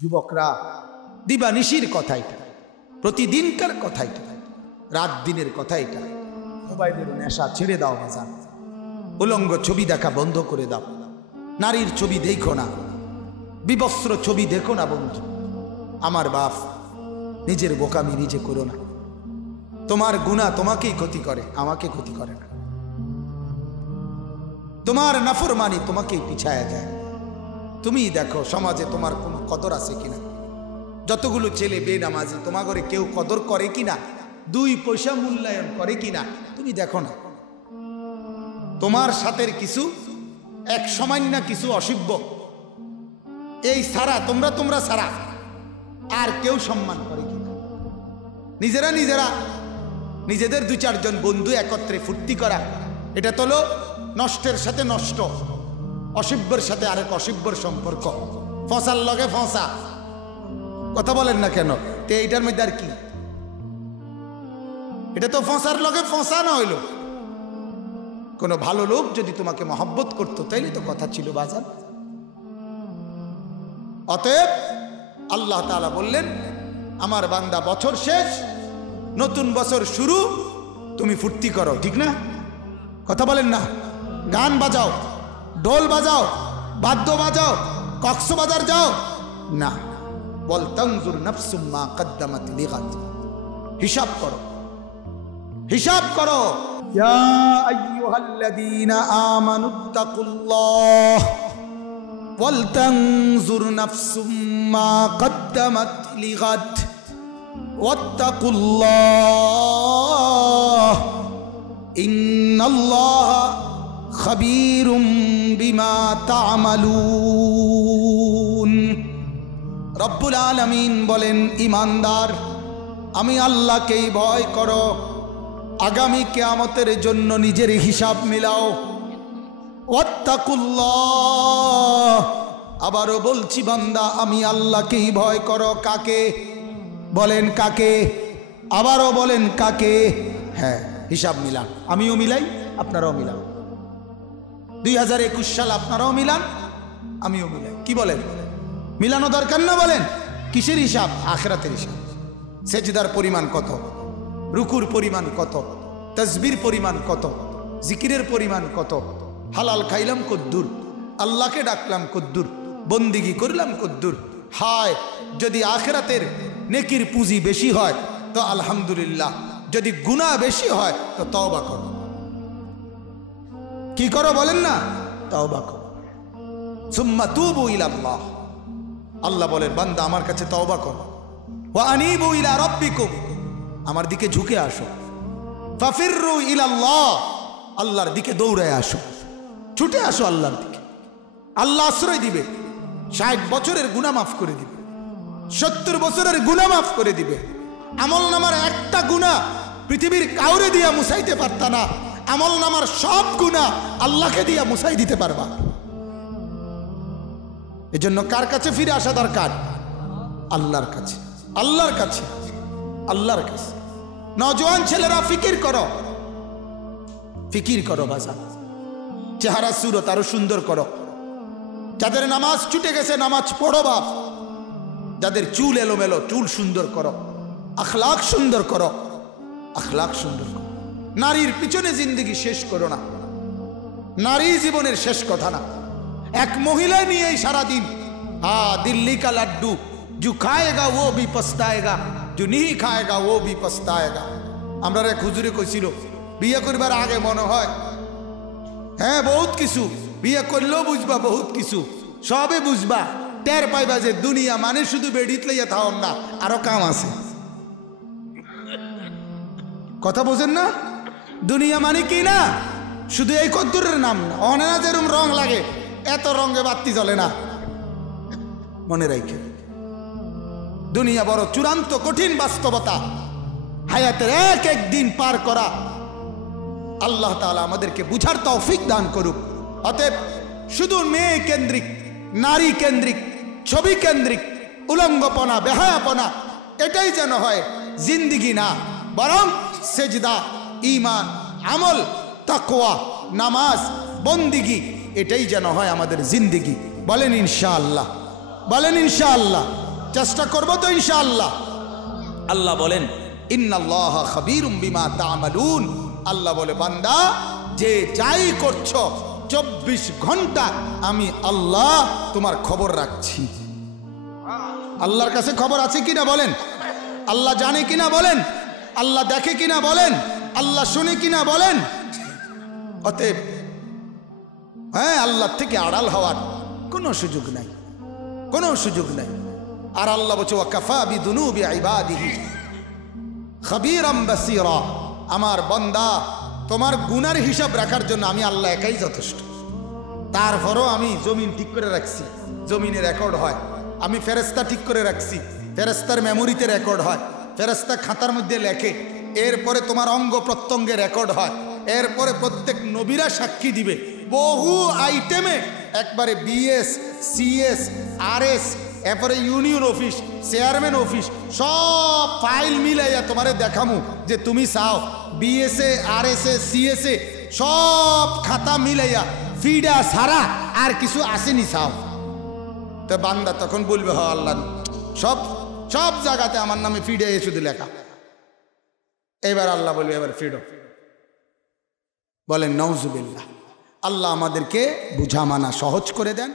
যুবকরা, দিবানিশির কথা এটা, প্রতিদিনকার কথা এটা, রাত দিনের কথা এটা। মোবাইলের নেশা ছেড়ে দাও বাজান, উলঙ্গ ছবি দেখা বন্ধ করে দাও, নারীর ছবি দেখো না, বিবস্ত্র ছবি দেখো না বন্ধু। আমার বাপ, নিজের বোকামি নিজে করো না। তোমার গুনাহ তোমাকেই ক্ষতি করে, আমাকে ক্ষতি করে না। তোমার নাফরমানি তোমাকেই পিছায়া যায়। তুমি দেখো সমাজে তোমার কোনো কদর আছে কিনা। যতগুলো ছেলে বেনামাজি, তোমার ঘরে কেউ কদর করে কিনা, 2 পয়সা মূল্যায়ন করে কিনা তুমি দেখো না। তোমার সাথে কিছু এক সামান্য কিছু অসভ্য, এই সারা তোমরা সারা আর কেউ সম্মান করে কিনা। নিজেরা নিজেদের 2-4 জন বন্ধু একত্রে ফুর্তি করা, এটা তো নষ্টের সাথে নষ্ট, অসভ্যের সাথে আরেক অসভ্যর সম্পর্ক, ফসার লগে ফসা। কথা বলেন না কেন? তো এইটার মধ্যে আর কি? এটা তো ফসার লগে ফসা না হইল। কোনো ভালো লোক যদি তোমাকে মহব্বত করতো তাইলে তো কথা ছিল বাজার। অতএব আল্লাহ তাআলা বললেন, আমার বান্দা বছর শেষ, নতুন বছর শুরু, তুমি ফুর্তি করো, ঠিক না? কথা বলেন না? গান বাজাও, ঢোল বাজাও, বাদ্য বাজাও, কক্সবাজার যাও না। বল তানজুর নাফসুম মা কদ্দামাত লিগাদ, হিসাব করো, হিসাব করো। ইয়া আইয়ুহাল্লাযীনা আমানুত্তাকুল্লাহ ওয়াল তানজুর নাফসুম মা কদ্দামাত লিগাদ ওয়াত্তাকুল্লাহ ইন্নাল্লাহা খাবীরুম বিমা তা'মালুন। রব্বুল আলামিন বলেন, ঈমানদার, আমি আল্লাহকেই ভয় করো, আগামী কিয়ামতের জন্য নিজের হিসাব মিলাও। ওয়াত্তাকুল্লাহ, আবারও বলছি বান্দা, আমি আল্লাহকেই ভয় করো। কাকে বলেন? কাকে? আবারও বলেন কাকে? হ্যাঁ, হিসাব মিলান। আমিও মিলাই, আপনারাও মিলান। 2021 সাল আপনারাও মিলান, আমিও মিলাই। কি বলেন? মিলানো দরকার না? বলেন কিসের হিসাব? আখিরাতের হিসাব। সেজদার পরিমাণ কত, রুকুর পরিমাণ কত, তাসবির পরিমাণ কত, জিকিরের পরিমাণ কত, হালাল খাইলাম কদ্দুর, আল্লাহকে ডাকলাম কদ্দুর, বন্দিগি করলাম কদ্দুর। হায়, যদি আখিরাতের নেকির পুঁজি বেশি হয় তো আলহামদুলিল্লাহ, যদি গুনাহ বেশি হয় তো তওবা করো। কি করো বলেন না? তওবা করো। সুম্মা তুবু ইলাল্লাহ, আল্লাহ বলেন বান্দা আমার কাছে তওবা করো। ওয়া আনিবু ইলা রাব্বিকুম, আমার দিকে ঝুঁকে আসো। ফাফিররু ইলাল্লাহ, আল্লাহর দিকে দৌড়ায় আসো, ছুটে আসো আল্লাহর দিকে। আল্লাহ আশ্রয় দিবে, 60 বছরের গুনাহ মাফ করে দিবে, 70 বছরের গুনাহ মাফ করে দিবে। আমল নামার একটা গুনাহ পৃথিবীর কাউরে দিয়া মুছাইতে পারতা না, আমল নামার সব গুনাহ আল্লাহকে দিয়া মুছাই দিতে পারবা। এজন্য কার কাছে ফিরে আসা দরকার? আল্লাহর কাছে, আল্লাহর কাছে, আল্লাহর কাছে। নওজোয়ান ছেলেরা ফিকির করো, ফিকির করো বাজার। চেহারা সুরত আরো সুন্দর করো। যাদের নামাজ ছুটে গেছে নামাজ পড়ো বাপ। যাদের চুল এলোমেলো চুল সুন্দর করো, আখলাক সুন্দর করো, আখলাক সুন্দর করো। নারীর পিছনে জিন্দেগি শেষ করো না, নারী জীবনের শেষ কথা না। এক মহিলা নিয়েই সারাদিন, হ্যাঁ, দিল্লি কা লাড্ডু जो खाएगा वो भी पछताएगा, जो नहीं खाएगा वो भी पछताएगा। আমরা এক হুজুরে কইছিল, বিয়ে করবার আগে মনে হয় হ্যাঁ বহুত কিছু, বিয়ে করলেও বুঝবা বহুত কিছু, সবে বুঝবা, টের পাইবা যে দুনিয়া মানে শুধু বেডিত লইয়া থাও না, আরো কাম আছে। কথা বোঝেন না? দুনিয়া মানে কি না শুধু এই কদ্দুরের নাম না। অনেনা যেরকম রং লাগে, এত রঙে বাতি জ্বলে না। মনে রাখে, দুনিয়া বড় চূড়ান্ত কঠিন বাস্তবতা। হায়াতের এক এক দিন পার করা। আল্লাহ তাআলা আমাদেরকে বুঝার তৌফিক দান করুক। অতএব শুধু মেয়ে কেন্দ্রিক, নারী কেন্দ্রিক, ছবি কেন্দ্রিক উলঙ্গপনা, বেহায়াপনা, এটাই যেন হয় জিন্দিগি না, বরং সেজদা, ঈমান, আমল, তাকওয়া, নামাজ, বন্দিগি, এটাই যেন হয় আমাদের জিন্দিগি। বলেন ইনশাআল্লাহ, বলেন ইনশাআল্লাহ। চেষ্টা করব তো ইনশাআল্লাহ। আল্লাহ বলেন ইন্নাল্লাহ খাবীরুম বিমা তা'মালুন, আল্লাহ বলে বান্দা যে যাই করছো 24 ঘন্টা আমি আল্লাহ তোমার খবর রাখছি। আল্লাহর কাছে খবর আছে কিনা বলেন? আল্লাহ জানে কিনা বলেন? আল্লাহ দেখে কিনা বলেন? আল্লাহ শুনে কিনা বলেন? অতএব হ্যাঁ, আল্লাহ থেকে আড়াল হওয়ার কোনো সুযোগ নাই, কোনো সুযোগ নাই। আর আল্লাহ বলছে ওয়াকাফা বিদুনুবি ইবাদিহি খাবীরাম বাসীরা, আমার বান্দা তোমার গুনার হিসাব রাখার জন্য আমি আল্লাহ একাই যথেষ্ট। তারপরও আমি জমিন ঠিক করে রাখছি, জমিনে রেকর্ড হয়। আমি ফেরেশতা ঠিক করে রাখছি, ফেরেশতার মেমোরিতে রেকর্ড হয়, ফেরেশতা খাতার মধ্যে লেখে। এরপরে তোমার অঙ্গ প্রত্যঙ্গে রেকর্ড হয়। এরপরে প্রত্যেক নবীরা সাক্ষী দিবে। বহু আইটেমে একবারে বিএস, সিএস, আরএস, এরপরে ইউনিয়ন অফিস, চেয়ারম্যান অফিস, সব ফাইল মিলাইয়া তোমারে দেখামু যে তুমি চাও বিএসএ, আরএসএ, সিএসএ সব খাতা মিলাইয়া ফিডা সারা আর কিছু আসেনি চাও। তো বান্দা তখন বলবে হ আল্লাহ, সব সব জায়গাতে আমার নামে ফিডে শুধু লেখা। এবার আল্লাহ বলবে এবার ফিডো। বলেন নাউজুবিল্লাহ। আল্লাহ আমাদেরকে বুঝা মানা সহজ করে দেন।